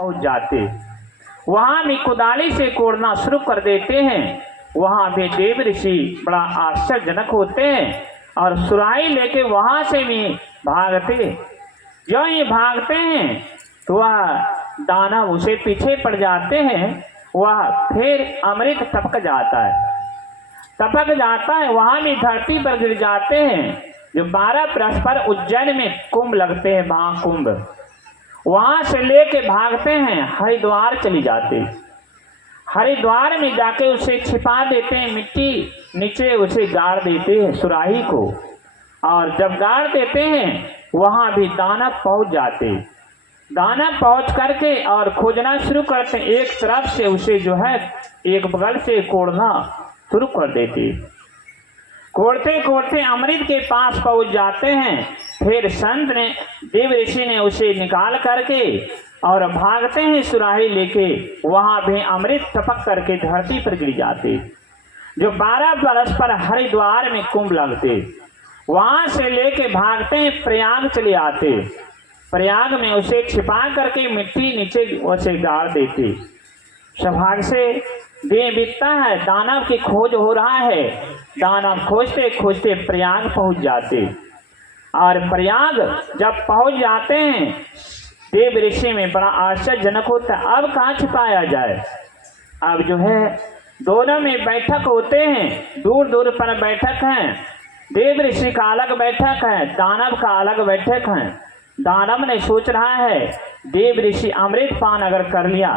पहुंच जाते। वहां भी कुदाली से कोड़ना शुरू कर देते हैं। वहां भी देव ऋषि बड़ा आश्चर्यजनक होते हैं और सुराही लेके वहां से भी भागते। जो ये भागते हैं तो वह दानव उसे पीछे पड़ जाते हैं। वह फिर अमृत टपक जाता है, वहां भी धरती पर गिर जाते हैं। जो 12 बरस पर उज्जैन में कुंभ लगते हैं, महाकुंभ, वहां से लेके भागते हैं, हरिद्वार चली जाते। हरिद्वार में जाके उसे छिपा देते हैं, मिट्टी नीचे उसे गाड़ देते हैं सुराही को। और जब गाड़ देते हैं वहां भी दानव पहुंच जाते। दानव पहुंच करके और खोजना शुरू करते, एक तरफ से उसे जो है एक बगल से कोड़ना शुरू कर देते। कोड़ते कोड़ते अमृत के पास पहुंच जाते हैं। फिर संत ने, देव ऋषि ने उसे निकाल करके और भागते हैं सुराही लेके। वहां भी अमृत टपक करके धरती पर गिर जाते। जो 12 बरस पर हरिद्वार में कुंभ लगते, वहां से लेके भागते हैं, प्रयाग चले आते। प्रयाग में उसे छिपा करके मिट्टी नीचे उसे गाड़ देते। सौभाग्य से दिन बीतता है, दानव की खोज हो रहा है। दानव खोजते खोजते प्रयाग पहुंच जाते। और प्रयाग जब पहुंच जाते हैं, देव ऋषि में बड़ा आश्चर्यजनक होता है, अब कहाँ छिपाया जाए। अब जो है दोनों में बैठक होते हैं, दूर दूर पर बैठक है। देव ऋषि का अलग बैठक है, दानव का अलग बैठक है। दानव ने सोच रहा है देव ऋषि अमृत पान अगर कर लिया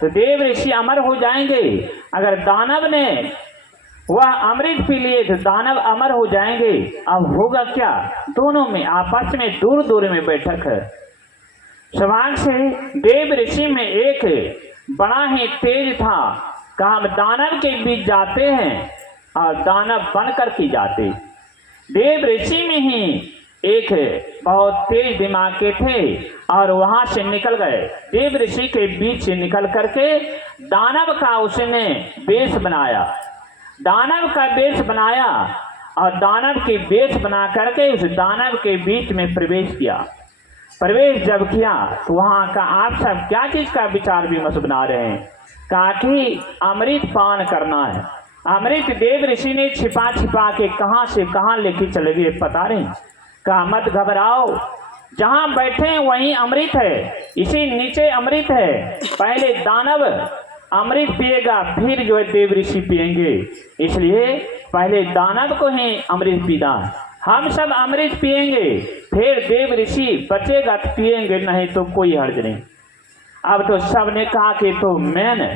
तो देव ऋषि अमर हो जाएंगे। अगर दानव ने वह अमृत पी लिए तो दानव अमर हो जाएंगे। अब होगा क्या, दोनों में आपस में दूर दूर में बैठक है। सौभाग्य से देव ऋषि में एक बड़ा ही तेज था, कहा दानव के बीच जाते हैं और दानव बनकर के जाते। देव ऋषि में ही एक बहुत तेज दिमाग के थे और वहां से निकल गए। देव ऋषि के बीच से निकल करके दानव का उसने वेश बनाया। दानव का वेश बनाया और दानव के वेश बना करके उस दानव के बीच में प्रवेश किया। प्रवेश जब किया तो वहां का आप सब क्या चीज का विचार विमर्श बना रहे हैं। कहा कि अमृत पान करना है। अमृत देव ऋषि ने छिपा छिपा के कहां से कहां लेके चले गए पता नहीं। कहा मत घबराओ, जहां बैठे हैं वहीं अमृत है, इसी नीचे अमृत है। पहले दानव अमृत पिएगा, फिर जो है देव ऋषि पिएंगे, इसलिए पहले दानव को ही अमृत पीना। हम सब अमृत पिएंगे, फिर देव ऋषि बचेगा तो पिएंगे, नहीं तो कोई हर्ज नहीं। अब तो सब ने कहा कि तो मैन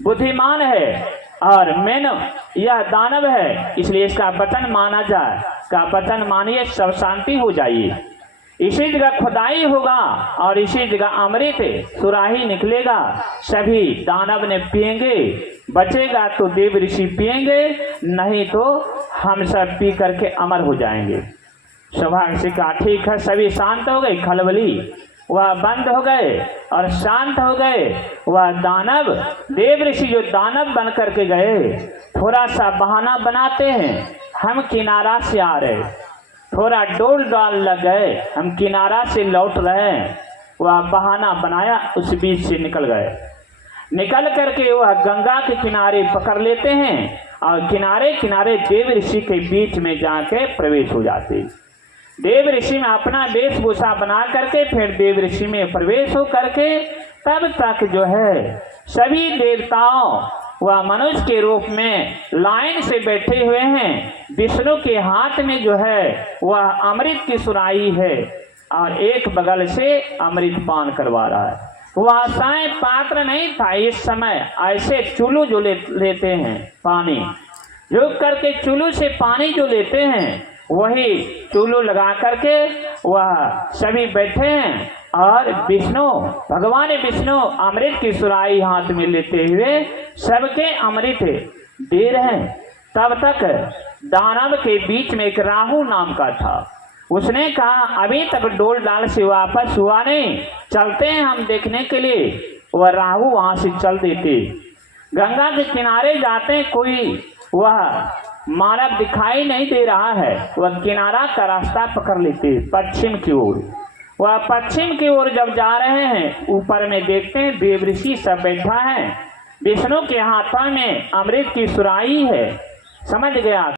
बुद्धिमान है और मैंने यह दानव है, इसलिए इसका वचन माना जाए। का वचन मानिए, सब शांति हो जाइए। इसी जगह खुदाई होगा और इसी जगह अमृत सुराही निकलेगा, सभी दानव ने पिएंगे, बचेगा तो देव ऋषि पिएंगे, नहीं तो हम सब पी करके अमर हो जाएंगे। सौभाग्य से कहा ठीक है, सभी शांत हो गए। खलबली वह बंद हो गए और शांत हो गए। वह दानव, देव ऋषि जो दानव बन करके गए, थोड़ा सा बहाना बनाते हैं, हम किनारा से आ रहे, थोड़ा डोल डाल लग गए, हम किनारा से लौट रहे हैं। वह बहाना बनाया, उस बीच से निकल गए। निकल करके वह गंगा के किनारे पकड़ लेते हैं और किनारे किनारे देव ऋषि के बीच में जाके प्रवेश हो जाते। देव ऋषि में अपना वेशभूषा बना करके फिर देव ऋषि में प्रवेश हो करके तब तक जो है सभी देवताओं वह मनुष्य के रूप में लाइन से बैठे हुए हैं। विष्णु के हाथ में जो है वह अमृत की सुराही है और एक बगल से अमृत पान करवा रहा है। वह साय पात्र नहीं था, इस समय ऐसे चुल्लू जो लेते हैं पानी, झुक करके चुल्लू से पानी जो लेते हैं वही चूल्लू लगा करके वह सभी बैठे हैं और विष्णु, भगवान विष्णु अमृत की सुराही हाथ में लेते हुए सबके अमृत दे रहे हैं। तब तक दानव के बीच में एक राहु नाम का था। उसने कहा अभी तक डोल डाल से वापस हुआ नहीं, चलते हैं हम देखने के लिए। वह राहु वहां से चल देते, गंगा के किनारे जाते, कोई वह मानव दिखाई नहीं दे रहा है। वह किनारा का रास्ता पकड़ लेते पश्चिम की ओर। वह पश्चिम की ओर जब जा रहे हैं, ऊपर में देखते हैं देव ऋषि सब बैठा है। विष्णु के हाथों में अमृत की सुराही है। समझ गया।